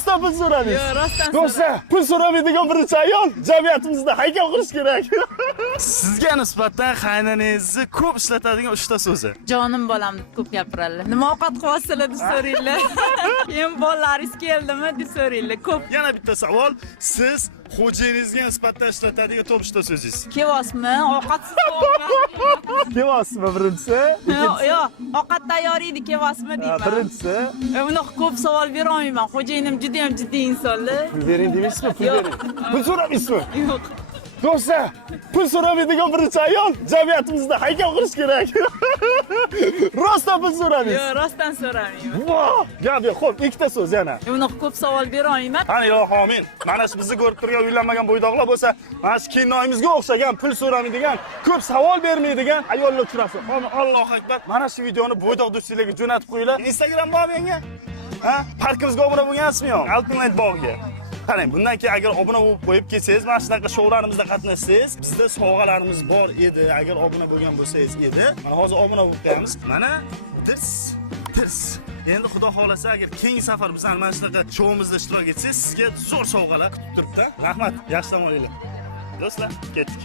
Rostdan pul so'radingiz. Yo'q, rostdan Do'stlar, pul so'ramaydigan birinchi ayol jamiyatimizda haykal qurish kerak. Sizga nisbatan qaynanangizni ko'p ishlatadigan 3 ta so'zi. Jonim bolam deb ko'p gapiradilar. Nima ovqat qilyapsizlar deb so'raydilar. Keyin bolalaringiz keldimi deb so'raydilar. Ko'p Yana bitta savol, siz xo'jayingizga nisbatan ishlatadigan top 3 ta so'zingiz. kelyapsizmi? Ovqatsiz ovqat. Kelyapsizmi birinchisi? Yo'q, ovqat tayyorlaydi kelyapsizmi deyman. Birinchisi. Bunaqa ko'p savol bera olmayman. Xo'jayinim juda ham jiddiy insonlar. Pul bering deysizmi? Pul Yo'q. bering. Pul so'ramaysizmi? Yo'q. Do'stlar, pul so'ramaydigan birinchi ayol jamiyatimizda haykal qurish kerak. Rostdan pul so'radingiz. Yo'q, rostdan so'ramayman. Voh, gap yo'q. Xo'p, ikkita so'z yana. Bunaqa ko'p savol bera olmayman. Qani ilohi omin. Mana shu bizni ko'rib turgan uylanmagan bo'ydoqlar bo'lsa, mana shu kinoyimizga o'xshagan pul so'ramaydigan, ko'p savol bermaydigan ayollar uchrasin. Allohu akbar. Mana shu videoni bo'ydoq do'stinglarga jo'natib qo'yinglar. Instagram bormi menga? Ha? Parkimizga obuna bo'lgansizmi yo'q? Alpinland bog'iga. Qarang, bundan keyin agar obuna bo'lib qo'yib ketsangiz, mana shunaqa shoullarimizda qatnashsangiz, bizda sovg'alarimiz bor edi. Agar obuna bo'lgan bo'lsangiz edi. Mana hozir obuna bo'lib qo'yamiz. Mana tirs. Endi xudo xolasa agar keyingi safar bizning mana shunaqa showimizda ishtirok etsangiz, sizga zo'r sovg'alar kutib turibdi. Rahmat, yaxshi dam olinglar. Do'stlar, ketdik.